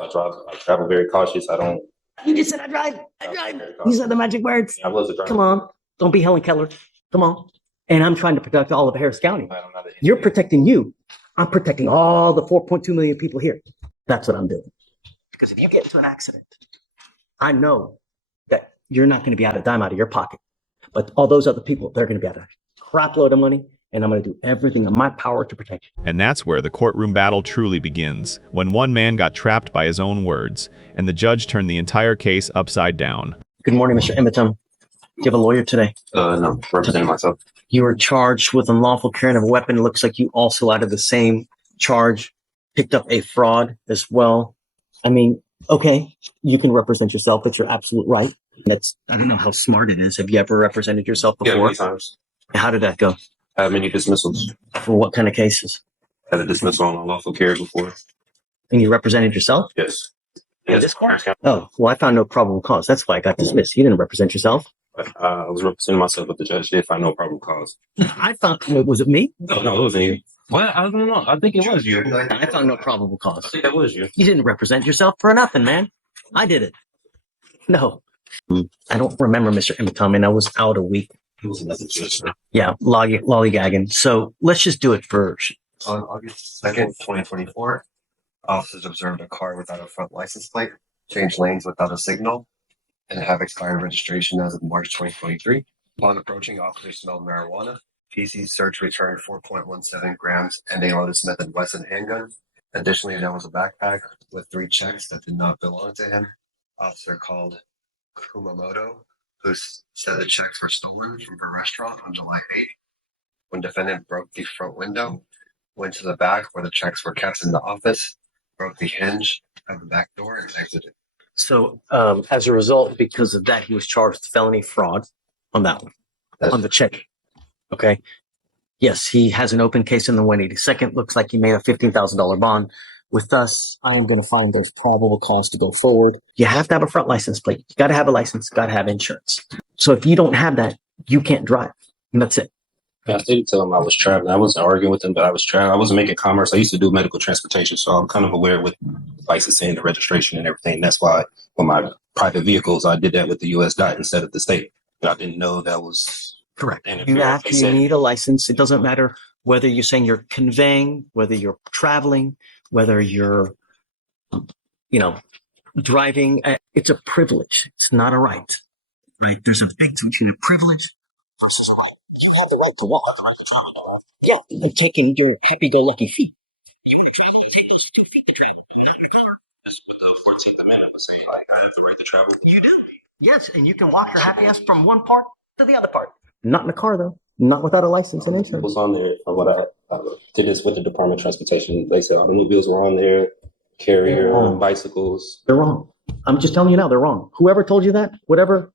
I travel very cautious. I don't. You just said I drive. I drive. Very You cautious. said the magic words. I was a driver. Come on. Don't be Helen Keller. Come on. And I'm trying to protect all of Harris County. I'm not You're protecting you. I'm protecting all the 4.2 million people here. That's what I'm doing. Because if you get into an accident, I know that you're not going to be out a dime out of your pocket. But all those other people, they're going to be out a crap load of money. And I'm going to do everything in my power to protect you. And that's where the courtroom battle truly begins, when one man got trapped by his own words, and the judge turned the entire case upside down. Good morning, Mr. Emmetum. Do you have a lawyer today? No, representing myself. You were charged with unlawful carrying of a weapon. It looks like you also, out of the same charge, picked up a fraud as well. I mean, okay, you can represent yourself. That's your absolute right. I don't know how smart it is. Have you ever represented yourself before? Yeah, many times. How did that go? I have many dismissals. For what kind of cases? I had a dismissal on unlawful carry before. And you represented yourself? Yes. In this court? Oh, well, I found no probable cause. That's why I got dismissed. You didn't represent yourself. I was representing myself, but the judge did find no probable cause. I found, was it me? No, it wasn't you. Well, I don't know. I think it was you. I found no probable cause. I think that was you. You didn't represent yourself for nothing, man. I did it. No. I don't remember, Mr. Emmetum, and I was out a week. It was another judge. Yeah, lollygagging. So let's just do it first. On August 2nd, 2024, officers observed a car without a front license plate, change lanes without a signal, and have expired registration as of March 2023. Upon approaching, officers smelled marijuana. PC search returned 4.17 grams and a Lotus Method Wesson handgun. Additionally, there was a backpack with 3 checks that did not belong to him. Officer called Kumamoto, who said the checks were stolen from her restaurant on July 8th. When defendant broke the front window, went to the back where the checks were kept in the office, broke the hinge of the back door, and exited. So as a result, because of that, he was charged with felony fraud on that one, on the check. Okay. Yes, he has an open case in the 182nd. Looks like he made a $15,000 bond. With us, I am going to find there's probable cause to go forward. You have to have a front license plate. You got to have a license, got to have insurance. So if you don't have that, you can't drive. And that's it. Yeah, I did tell him I was traveling. I wasn't arguing with him, but I was traveling. I wasn't making commerce. I used to do medical transportation, so I'm kind of aware with licensing, the registration, and everything. That's why with my private vehicles, I did that with the U.S. DOT instead of the state. But I didn't know that was correct. You need a license. It doesn't matter whether you're saying you're conveying, whether you're traveling, whether you're, driving. It's a privilege. It's not a right. Right? There's a big difference between a privilege versus a right. You have the right to walk. The right to travel. Yeah, and taking your happy-go-lucky feet. You want to try to take those 2 feet to travel. That's what the 14th Amendment was saying. Like, I have the right to travel. You do. Yes, and you can walk your happy ass from one part to the other part. Not in a car, though. Not without a license and insurance. It was on there from what I did this with the Department of Transportation. They said automobiles were on there, carrier, bicycles. They're wrong. I'm just telling you now, they're wrong. Whoever told you that, whoever,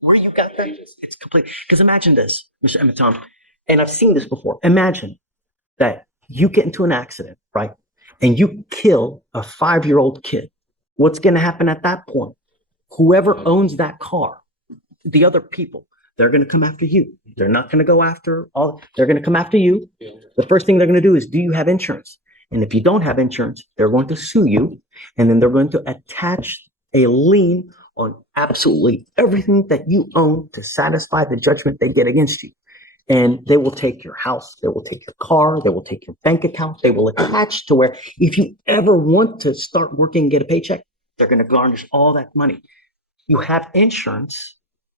where you got that, it's complete. Because imagine this, Mr. Emmetum, and I've seen this before. Imagine that you get into an accident, right? And you kill a 5-year-old kid. What's going to happen at that point? Whoever owns that car, the other people, they're going to come after you. They're not going to go after they're going to come after you. The first thing they're going to do is, do you have insurance? And if you don't have insurance, they're going to sue you. And then they're going to attach a lien on absolutely everything that you own to satisfy the judgment they get against you. And they will take your house. They will take your car. They will take your bank account. They will attach to where if you ever want to start working and get a paycheck, they're going to garnish all that money. You have insurance,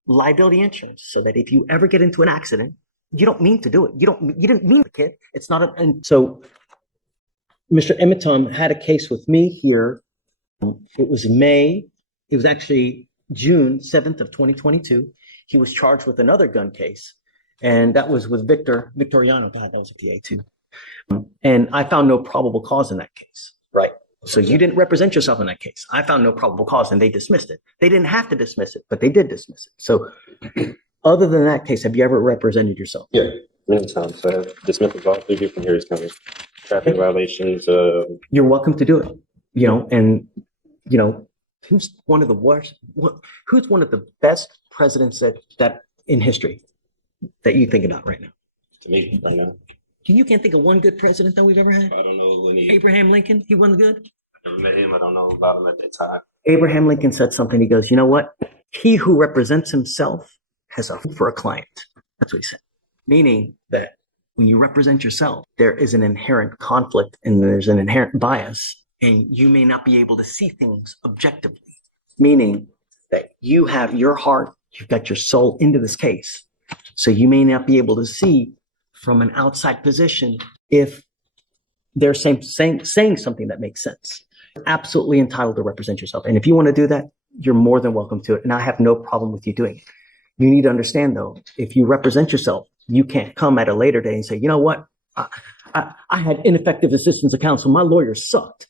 liability insurance, so that if you ever get into an accident, you don't mean to do it. You didn't mean the kid. It's not and so Mr. Emmetum had a case with me here. It was actually June 7th of 2022. He was charged with another gun case, and that was with Victoriano. God, that was a PA too. And I found no probable cause in that case, right? So you didn't represent yourself in that case. I found no probable cause and they dismissed it. They didn't have to dismiss it, but they did dismiss it. So other than that case, have you ever represented yourself? Yeah, many times. I have dismissed all 3 different Harris County traffic violations. You're welcome to do it, who's one of the worst, who's one of the best presidents that in history that you think about right now? To me, right now. You can't think of one good president that we've ever had? I don't know when Abraham Lincoln, he wasn't good? I never met him. I don't know about him at that time. Abraham Lincoln said something. He goes, you know what? He who represents himself has a fool for a client. That's what he said. Meaning that when you represent yourself, there is an inherent conflict and there's an inherent bias, and you may not be able to see things objectively. Meaning that you have your heart, you've got your soul into this case. So you may not be able to see from an outside position if they're saying something that makes sense. You're absolutely entitled to represent yourself. And if you want to do that, you're more than welcome to it. And I have no problem with you doing it. You need to understand, though, if you represent yourself, you can't come at a later day and say, you know what? I had ineffective assistance of counsel. My lawyer sucked.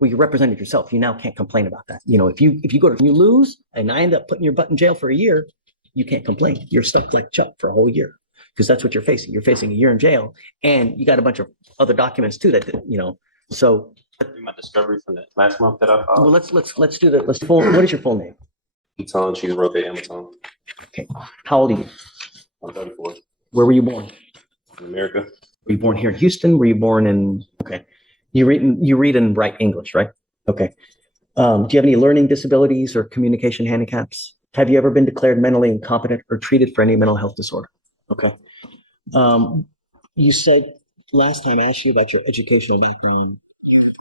Well, you represented yourself. You now can't complain about that. You know, if you you lose and I end up putting your butt in jail for a year, you can't complain. You're stuck like Chuck for a whole year because that's what you're facing. You're facing a year in jail, and you got a bunch of other documents too that you know. So My discovery from the last month that I filed. well, let's do that. What is your full name? Eton, she's wrote at Amazon. Okay. How old are you? I'm 34. Where were you born? In America. Were you born here in Houston? Were you born in? Okay. You read and write English, right? Okay. Do you have any learning disabilities or communication handicaps? Have you ever been declared mentally incompetent or treated for any mental health disorder? Okay. You said last time I asked you about your educational background.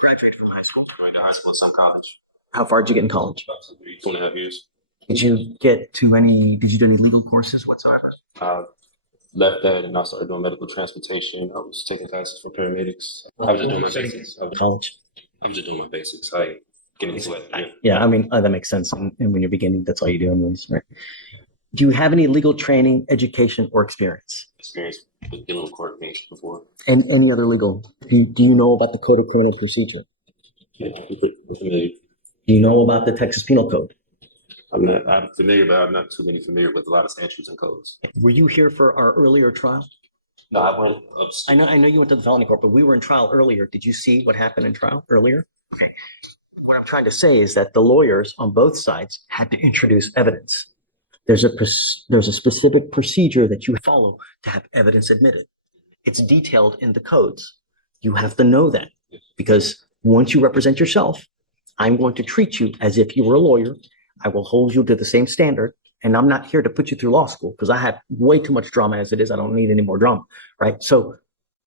Graduated from high school. I went to high school, some college. How far did you get in college? About 2.5 years. Did you do any legal courses whatsoever? Left that and I started doing medical transportation. I was taking classes for paramedics. I was just doing my basics. College. I'm just doing my basics. I get into it. Yeah. Yeah, I mean, that makes sense. And when you're beginning, that's all you do anyways, right? Do you have any legal training, education, or experience? Experience with dealing with court things before. And any other legal? Do you know about the Code of Criminal Procedure? Yeah, I'm familiar. Do you know about the Texas Penal Code? I'm familiar, but I'm not too many familiar with a lot of statutes and codes. Were you here for our earlier trial? No, I went I know you went to the felony court, but we were in trial earlier. Did you see what happened in trial earlier? Okay. What I'm trying to say is that the lawyers on both sides had to introduce evidence. There's a specific procedure that you follow to have evidence admitted. It's detailed in the codes. You have to know that because once you represent yourself, I'm going to treat you as if you were a lawyer. I will hold you to the same standard. And I'm not here to put you through law school because I have way too much drama as it is. I don't need any more drama, right? So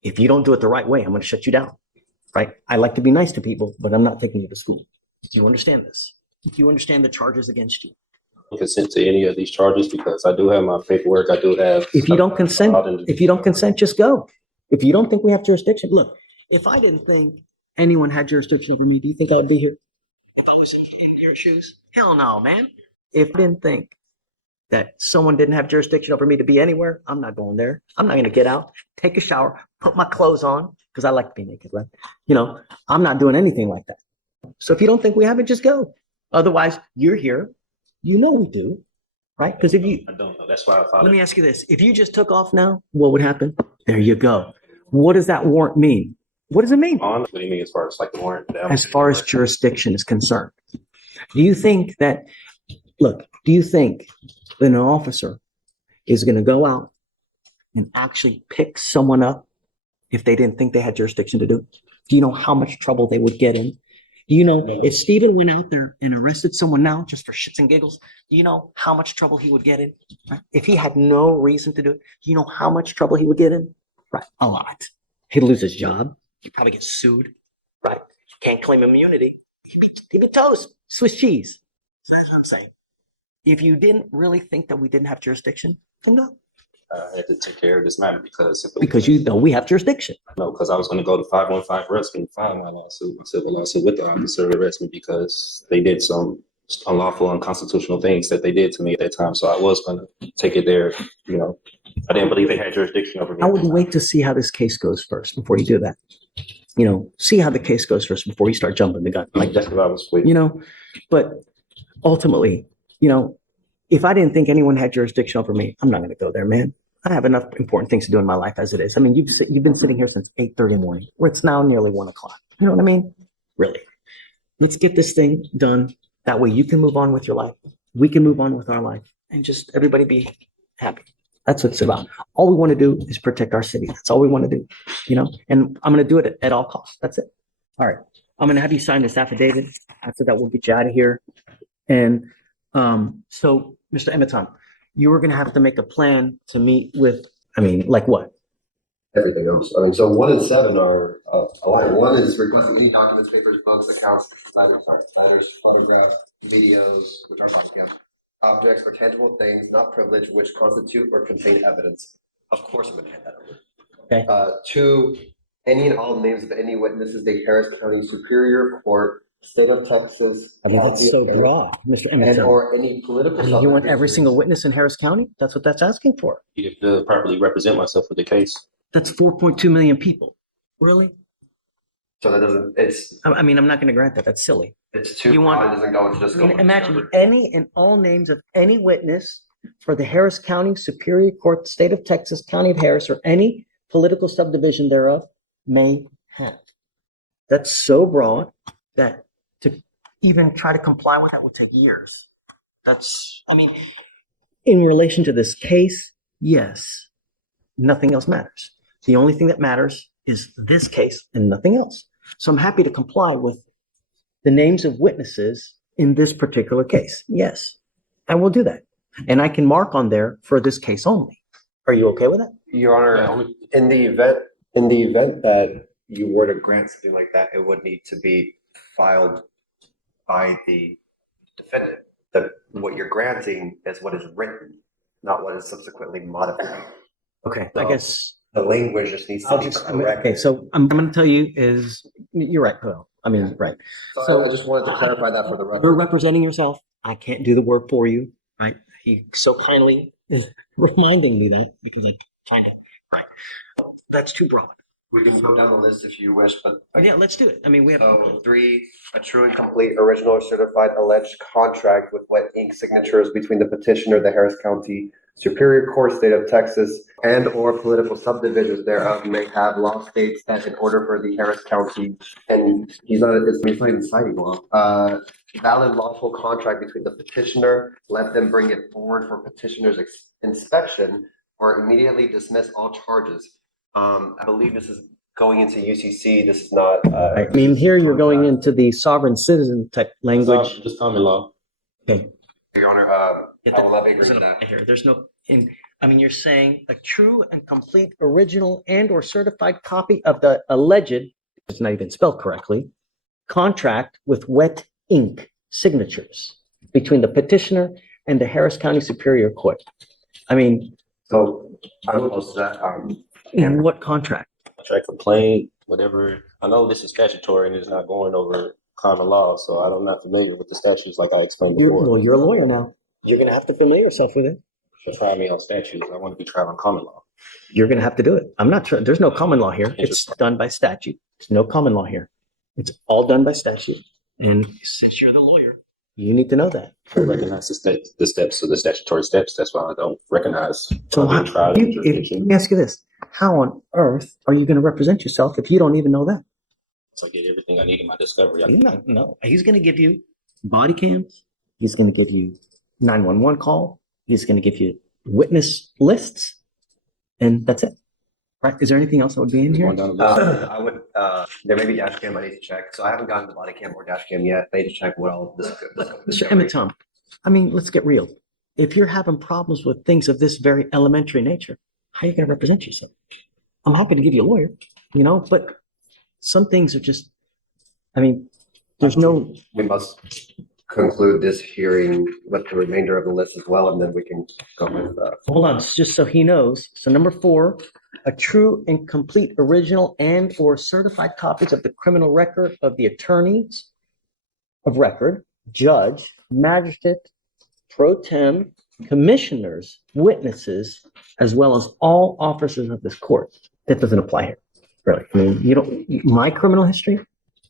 if you don't do it the right way, I'm going to shut you down, right? I like to be nice to people, but I'm not taking you to school. Do you understand this? Do you understand the charges against you? I don't consent to any of these charges because I do have my paperwork. I do have. If you don't consent, just go. If you don't think we have jurisdiction, look, if I didn't think anyone had jurisdiction over me, do you think I would be here? If I was in your shoes? Hell no, man. If I didn't think that someone didn't have jurisdiction over me to be anywhere, I'm not going there. I'm not going to get out, take a shower, put my clothes on, because I like to be naked, right? You know, I'm not doing anything like that. So if you don't think we have it, just go. Otherwise, you're here. You know we do, right? Because if you... I don't know. That's why I followed. Let me ask you this. If you just took off now, what would happen? There you go. What does that warrant mean? What does it mean? What do you mean as far as like the warrant? As far as jurisdiction is concerned. Do you think that an officer is going to go out and actually pick someone up if they didn't think they had jurisdiction to do it? Do you know how much trouble they would get in? Do you know if Stephen went out there and arrested someone now just for shits and giggles, do you know how much trouble he would get in? Right? If he had no reason to do it, do you know how much trouble he would get in? Right. A lot. He'd lose his job. He'd probably get sued. Right. Can't claim immunity. He'd be toast. Swiss cheese. So that's what I'm saying. If you didn't really think that we didn't have jurisdiction, then no. I had to take care of this matter because you know we have jurisdiction. No, because I was going to go to 515 arrest and file my lawsuit, my civil lawsuit with the officer who arrested me because they did some unlawful, unconstitutional things that they did to me at that time. So I was going to take it there. You know, I didn't believe they had jurisdiction over me. I would wait to see how this case goes first before you do that. You know, see how the case goes first before you start jumping the gun. Like that's what I was waiting. You know, but ultimately, you know, if I didn't think anyone had jurisdiction over me, I'm not going to go there, man. I have enough important things to do in my life as it is. I mean, you've been sitting here since 8:30 in the morning, where it's now nearly 1 o'clock. You know what I mean? Really. Let's get this thing done. That way you can move on with your life. We can move on with our life and just everybody be happy. That's what it's about. All we want to do is protect our city. That's all we want to do, you know, and I'm going to do it at all costs. That's it. All right. I'm going to have you sign this affidavit. After that, we'll get you out of here. And so, Mr. Emiton, you were going to have to make a plan to meet with, like what? Everything else. I mean, so 1 and 7 are aligned. 1 is requesting any documents, papers, books, accounts, planners, photographs, videos, which are objects or tangible things not privileged which constitute or contain evidence. Of course, I'm going to hand that over. Okay. 2, any and all names of any witnesses, the Harris County Superior Court, State of Texas. That's so broad, Mr. And Emiton. or any political. You want every single witness in Harris County? That's what that's asking for. You have to properly represent myself with the case. That's 4.2 million people. Really? So that doesn't. It's I'm not going to grant that. That's silly. it's too You broad. want- It doesn't go into just go. Imagine any and all names of any witness for the Harris County Superior Court, State of Texas, County of Harris, or any political subdivision thereof may have. That's so broad that to even try to comply with that would take years. In relation to this case, yes, nothing else matters. The only thing that matters is this case and nothing else. So I'm happy to comply with the names of witnesses in this particular case. Yes, I will do that. And I can mark on there for this case only. Are you okay with that? Your Honor, in the event that you were to grant something like that, it would need to be filed by the defendant. What you're granting is what is written, not what is subsequently modified. Okay, So, I guess the language just needs to be correct. okay, so I'm going to tell you is, you're right, Paul. Right. So I just wanted to clarify that for the record. You're representing yourself. I can't do the work for you, right? He so kindly is reminding me that because I tried it. Right. That's too broad. We can go down the list if you wish, but Yeah, let's do it. We have. so 3, a true and complete original or certified alleged contract with wet ink signatures between the petitioner, the Harris County Superior Court, State of Texas, and or political subdivisions thereof may have law states that in order for the Harris County, and he's not even citing law, valid lawful contract between the petitioner, let them bring it forward for petitioner's inspection or immediately dismiss all charges. I believe this is going into UCC. This is not. Here you're going into the sovereign citizen type language. Just common law. Okay. Your Honor, I will not be agreeing to that. Here, there's no. You're saying a true and complete original and or certified copy of the alleged, it's not even spelled correctly, contract with wet ink signatures between the petitioner and the Harris County Superior Court. So I'm opposed to that. In what contract? Contract complaint, whatever. I know this is statutory and it's not going over common law, so I'm not familiar with the statutes like I explained before. You're a lawyer now. You're going to have to familiar yourself with it. So try me on statutes. I want to be tried on common law. You're going to have to do it. I'm not sure. There's no common law here. It's done by statute. There's no common law here. It's all done by statute. And since you're the lawyer, you need to know that. I recognize the steps of the statutory steps. That's why I don't recognize. So let me ask you this. How on earth are you going to represent yourself if you don't even know that? So I get everything I need in my discovery. No. He's going to give you body cams. He's going to give you 911 call. He's going to give you witness lists. And that's it. Right? Is there anything else that would be in here? I would, there may be dash cam I need to check. So I haven't gotten the body cam or dash cam yet. I need to check what all this. Mr. Emiton, let's get real. If you're having problems with things of this very elementary nature, how are you going to represent yourself? I'm happy to give you a lawyer, but some things are just, there's no. We must conclude this hearing with the remainder of the list as well, and then we can go with Hold on, just so he knows. So number 4, a true and complete original and or certified copies of the criminal record of the attorneys of record, judge, magistrate, pro tem, commissioners, witnesses, as well as all officers of this court. That doesn't apply here. Really. My criminal history?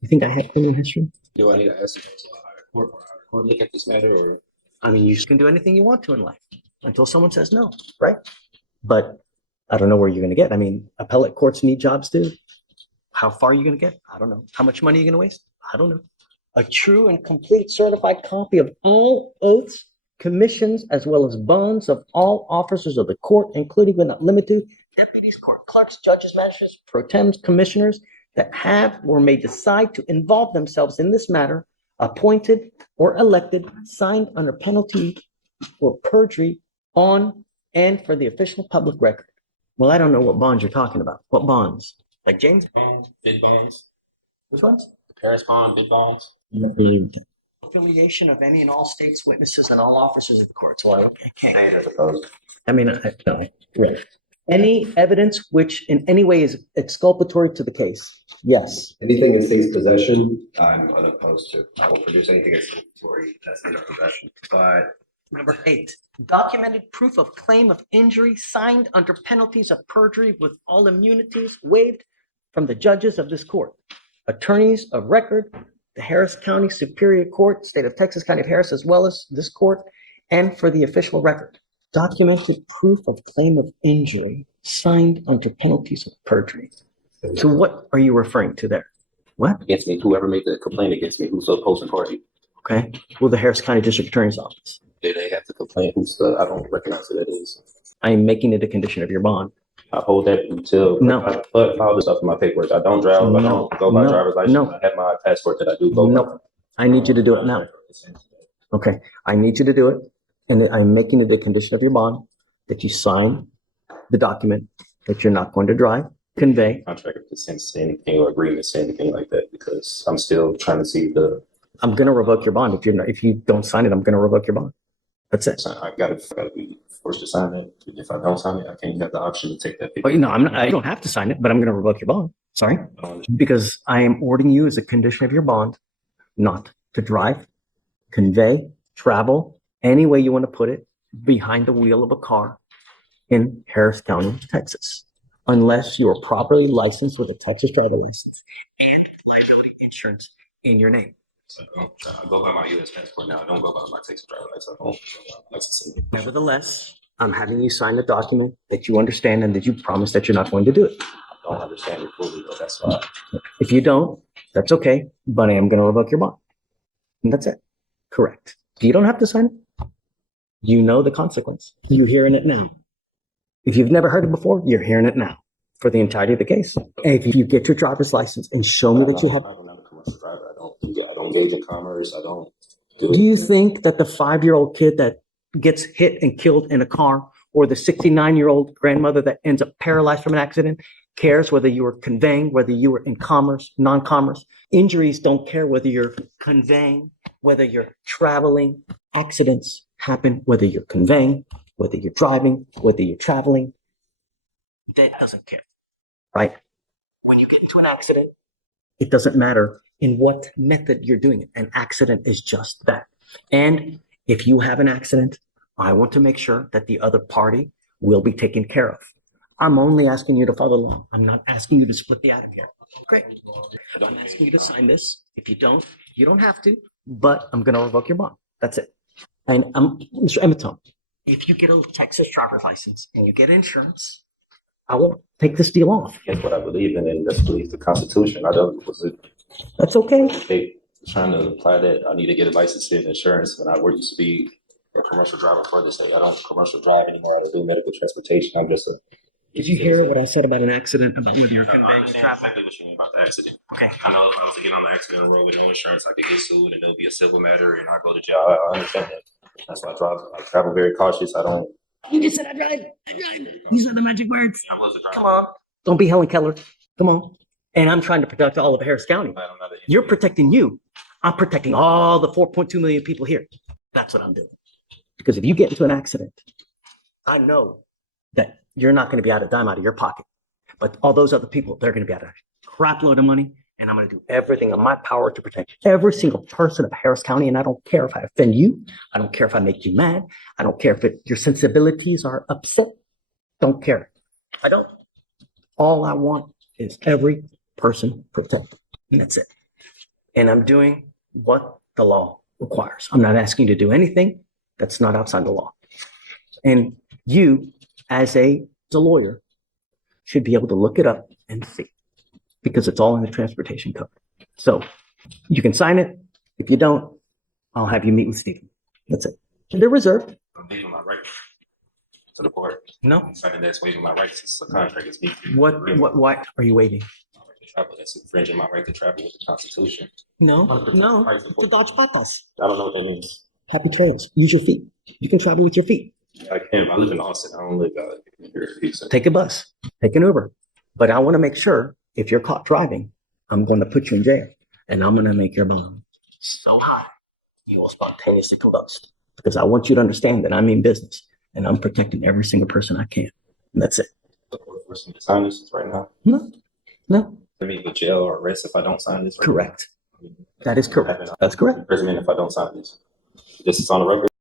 You think I have criminal history? Do I need to ask you to hire court or look at this matter? Or? You can do anything you want to in life until someone says no, right? But I don't know where you're going to get. Appellate courts need jobs too. How far are you going to get? I don't know. How much money are you going to waste? I don't know. A true and complete certified copy of all oaths, commissions, as well as bonds of all officers of the court, including but not limited to deputies, court clerks, judges, magistrates, pro tems, commissioners, that have or may decide to involve themselves in this matter, appointed or elected, signed under penalty for perjury on and for the official public record. Well, I don't know what bonds you're talking about. What bonds? Like James? Bonds, big bonds, Which ones? Paris bond, big bonds. Affiliation of any and all states, witnesses, and all officers of the court. So I can't. I suppose. I mean, no, really. Any evidence which in any way is exculpatory to the case? Yes. Anything in state's possession, I'm unopposed to. I will produce anything exculpatory that's in our possession. But Number 8, documented proof of claim of injury signed under penalties of perjury with all immunities waived from the judges of this court, attorneys of record, the Harris County Superior Court, State of Texas, County of Harris, as well as this court, and for the official record. Documented proof of claim of injury signed under penalties of perjury. So what are you referring to there? What? Against me, whoever made the complaint against me, who's the opposing party? Okay. Well, the Harris County District Attorney's Office. Do they have to complain? Who's the, I don't recognize who that is. I am making it a condition of your bond. I hold that until No. I put all this stuff in my paperwork. I don't drive. I No. don't go by No. driver's license. No. I have my passport that I do go by. No. I need you to do it now. Okay. I need you to do it. And I'm making it a condition of your bond that you sign the document that you're not going to drive, convey. Contract doesn't say anything or agreement say anything like that because I'm still trying to see the. I'm going to revoke your bond. If you don't sign it, I'm going to revoke your bond. That's it. I gotta be forced to sign it. If I don't sign it, I can't have the option to take that. Well, no, I'm not, I don't have to sign it, but I'm going to revoke your bond. Sorry. Because I am ordering you as a condition of your bond not to drive, convey, travel, any way you want to put it, behind the wheel of a car in Harris County, Texas, unless you are properly licensed with a Texas driver license and liability insurance in your name. So I go by my U.S. passport now. I don't go by my Texas driver license. I don't license it. Nevertheless, I'm having you sign a document that you understand and that you promise that you're not going to do it. I don't understand it fully, but that's why. If you don't, that's okay, but I am going to revoke your bond. And that's it. Correct. You don't have to sign it. You know the consequence. You're hearing it now. If you've never heard it before, you're hearing it now for the entirety of the case. And if you get your driver's license and show me that you have. I don't have a commercial driver. I don't engage in commerce. I don't do. Do you think that the 5-year-old kid that gets hit and killed in a car, or the 69-year-old grandmother that ends up paralyzed from an accident, cares whether you were conveying, whether you were in commerce, non-commerce? Injuries don't care whether you're conveying, whether you're traveling. Accidents happen whether you're conveying, whether you're driving, whether you're traveling. That doesn't care, right? When you get into an accident, it doesn't matter in what method you're doing it. An accident is just that. And if you have an accident, I want to make sure that the other party will be taken care of. I'm only asking you to follow the law. I'm not asking you to split the atom here. Great. I'm asking you to sign this. If you don't, you don't have to, but I'm going to revoke your bond. That's it. And Mr. Emiton, if you get a Texas driver's license and you get insurance, I won't take this deal off. That's what I believe in, and that's believe the Constitution. I don't. Was it? That's okay. They trying to apply that I need to get a license and insurance, and I used to be a commercial driver for this thing. I don't commercial drive anymore. I don't do medical transportation. I'm just a. Did you hear what I said about an accident, about whether you're conveying traffic? Exactly what you mean about the accident. Okay. I know if I was to get on the accident road with no insurance, I could get sued, and it'll be a civil matter, and I go to jail. I understand that. That's why I travel very cautious. I don't. You just said I drive. You said the magic words. I was a driver. Come on. Don't be Helen Keller. Come on. And I'm trying to protect all of Harris County. You're protecting you. I'm protecting all the 4.2 million people here. That's what I'm doing. Because if you get into an accident, I know that you're not going to be out a dime out of your pocket. But all those other people, they're going to be out a crap load of money. And I'm going to do everything in my power to protect every single person of Harris County. And I don't care if I offend you. I don't care if I make you mad. I don't care if your sensibilities are upset. Don't care. I don't. All I want is every person protected. And that's it. And I'm doing what the law requires. I'm not asking you to do anything that's not outside the law. And you, as a lawyer, should be able to look it up and see, because it's all in the transportation code. So you can sign it. If you don't, I'll have you meet with Stephen. That's it. They're reserved. I'm waiving my rights to the court. No. I'm signing that's waiving my rights. It's a contract. It's me. Why are you waiting? travel. That's infringing my right to travel with the Constitution. No, no. Right To dodge patas. I don't know what that means. Happy trails. Use your feet. You can travel with your feet. I can. I live in Austin. I don't live here. So Take a bus. Take an Uber. But I want to make sure if you're caught driving, I'm going to put you in jail, and I'm going to make your bond so high you will spontaneously combust. Because I want you to understand that I mean business, and I'm protecting every single person I can. And that's it. force me to sign this right now. No. I mean, with jail or arrest if I don't sign this. Correct. That is correct. That's correct. Imprisonment if I don't sign this. This is on the record.